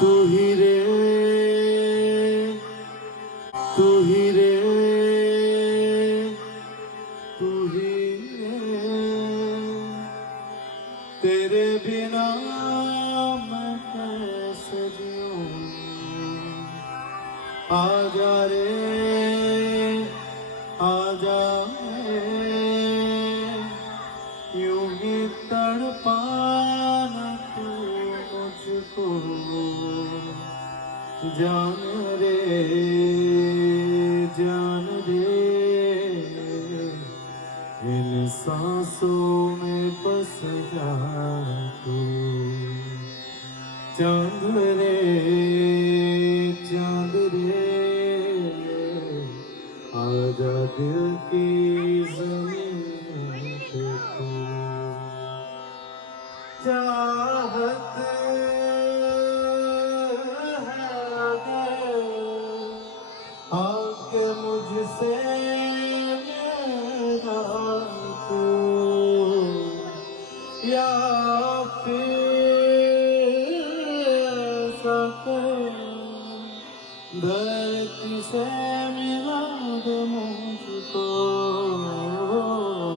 तू ही रे, तू ही रे, तू ही रे, तेरे बिना मैं कैसे जीऊं। आजा रे, आजा रे, यूं ही तड़पाना तू मुझको। जान रे, जान रे, इन सांसों में बस जा तू। चांद रे, चांद रे, आजा दिल की ज़मीन पे तू। चाहत आके मुझसे मेरा तू, या फिर सके धरती से मिला दे मुझको।